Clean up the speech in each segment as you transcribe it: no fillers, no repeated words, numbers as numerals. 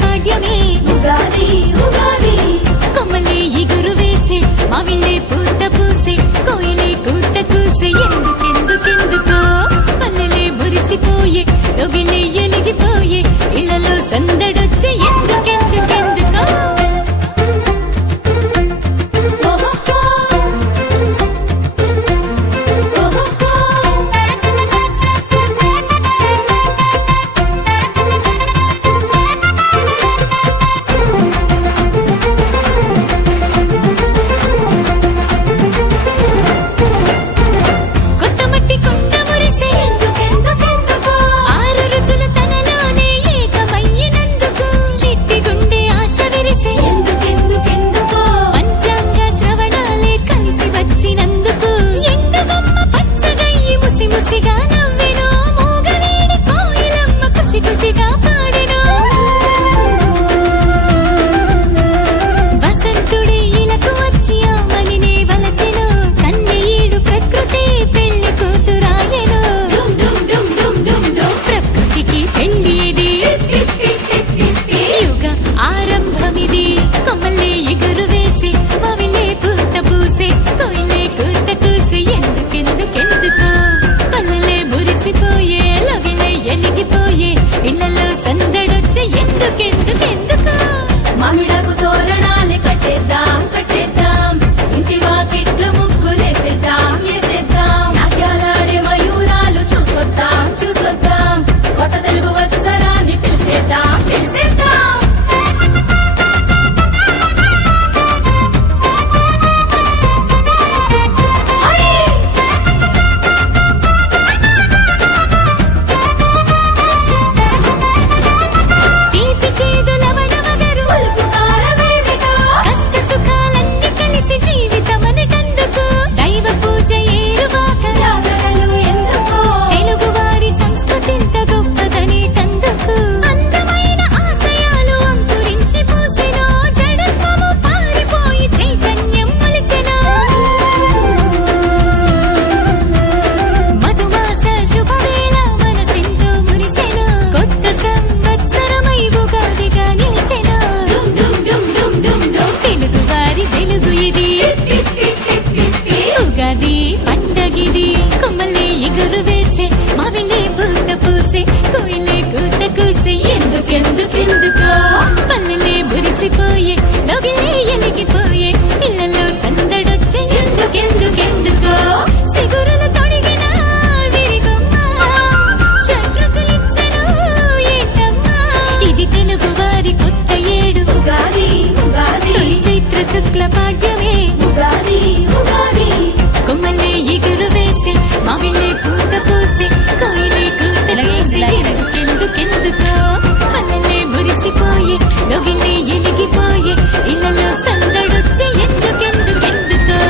పాడ్యమే ఉగాది ఉగాది కొమ్మలే ఎగురు వేసే మావిళ్ళే పూత పూసే కోయిలే కూత కూసే ఎందుకెందుకెందుకో పల్లెలే మురిసిపోయే లోగిలే ఎలిగిపోయే ఇళ్లలో సందడొచ్చే ఎందుకెందుకెందుకో మామిడాకు తోరణాలే కట్టేద్దాం కట్టేద్దాం ఇంటి వాకిట్లు ముగ్గులేసేద్దాం వేసేద్దాం నాట్యాలాడే మయూరాలు చూసొద్దాం చూసొద్దాం కొత్త తెలుగు వత్సరాన్ని పిలిసేద్దాం పిలిసేద్దాం పండగిది కొమ్మలే ఎగురు వేసే మావిలే పూత పూసే కోయిలే కూత కూసే ఎందుకెందుకెందుకో పల్లెలే మురిసిపోయే లోగిలే ఎలిగిపోయే ఇళ్లలో సందడొచ్చే ఎందుకెందుకెందుకో సిగురులు తొడిగిన విరిగొమ్మ షడ్రుచులిచ్చెను ఏంటమ్మా ఇది తెలుగు వారి కొత్త ఏడు ఉగాది ఉగాది చైత్ర శుక్ల పాడ్యమే ఉగాది ఉగాది కొమ్మలే ఎగురు వేసే మావిలే కూత పూసే కోయిలే కూత కూసే ఎందుకెందుకో పల్లెలే మురిసిపోయే లోగిలే ఎలిగిపోయే ఇళ్లలో సందడొచ్చే ఎందుకెందుకెందుకో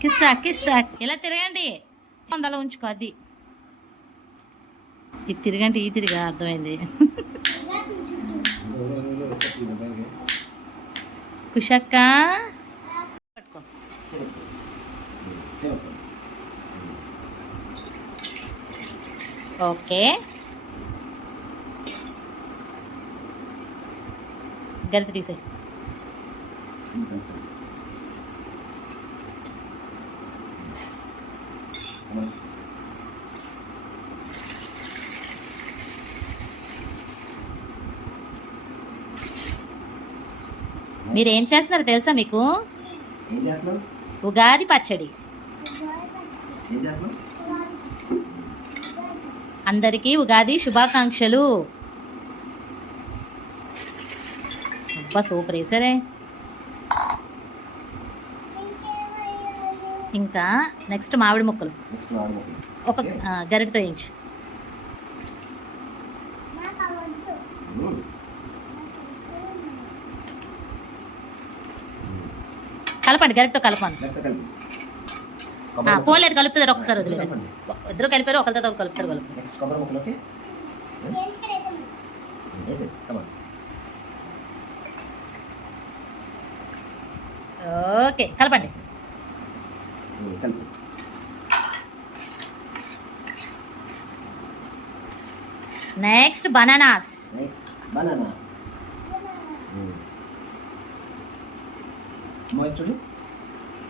కిస్సా కిస్సా ఇలా తిరగండి అలా ఉంచుకో అది ఇది తిరగంటే ఈ తిరిగా అర్థమైంది కుషక్క పట్టుకో ఓకే గరిట తీసే మీరేం చేస్తున్నారు తెలుసా మీకు ఉగాది పచ్చడి అందరికీ ఉగాది శుభాకాంక్షలు అబ్బా సూపర్ వేసారే ఇంకా నెక్స్ట్ మామిడి ముక్కలు ఒక గరిటతో వేయించు కలపండి గరిటతో కలపండి పోలేదు కలుపుతుంది ఒక్కసారి వదిలేదు ఇద్దరు కలిపారు ఒకరితో కలుపుతారు కలుపు ఓకే కలపండి కలిపి. Next bananas. Next banana. అమ్మ చూడు,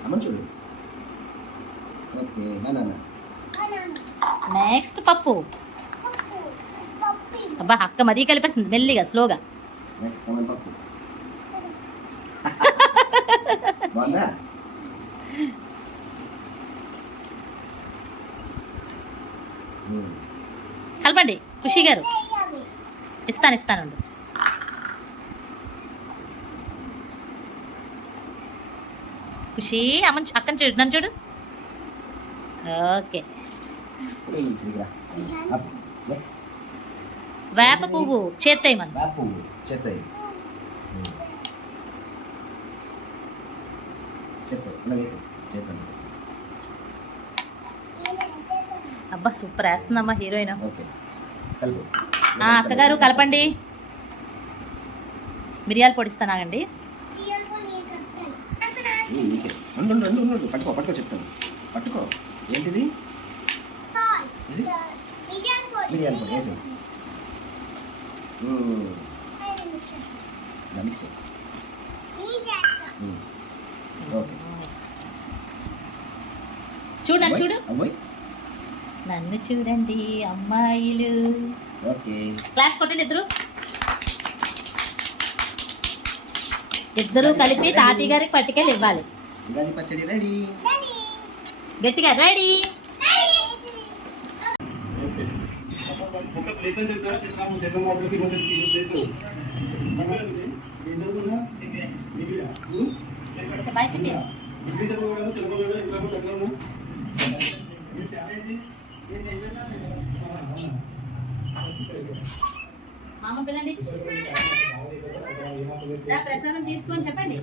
అమ్మ చూడు. Okay banana. నెక్స్ట్ పప్పు. అబ్బా అక్క మరీ కలిపేస్తుంది మెల్లిగా స్లోగా. నెక్స్ట్ టమాటా పప్పు. బాగుందా? కలపండి ఖుషి గారు. ఇస్తాను. ఖుషి అక్కని చూడు, నన్ను చూడు. ఓకే. నెక్స్ట్ వేప పువ్వు చేత్తయ్య మనం. వేప పువ్వు చేత్తయ్య. ఇలా వేసి చేత్తాను. అబ్బా సూపర్ వేస్తుందమ్మా హీరోయిన్. ఓకే కలుపు. అక్కగారు కలపండి. మిరియాల పొడి ఇస్తాను ఆగండి. ఉండు పట్టుకో చెప్తాను. పట్టుకో. ఏంటిది? ఇది మిరియాల పొడి వేసి మిక్స్. ఓకే చూడండి చూడు. అమ్మాయి నన్ను చూడండి అమ్మాయిలు. ఓకే క్లాప్స్ కొట్టండి ఇద్దరు కలిపి తాతయ్య గారికి పట్టుకెళ్ళి ఇవ్వాలి. ఉగాది పచ్చడి రెడీ. గట్టిగా రెడీ. బాయ్ చెప్పి మామ పిల్లండి ప్రసాదం తీసుకొని చెప్పండి.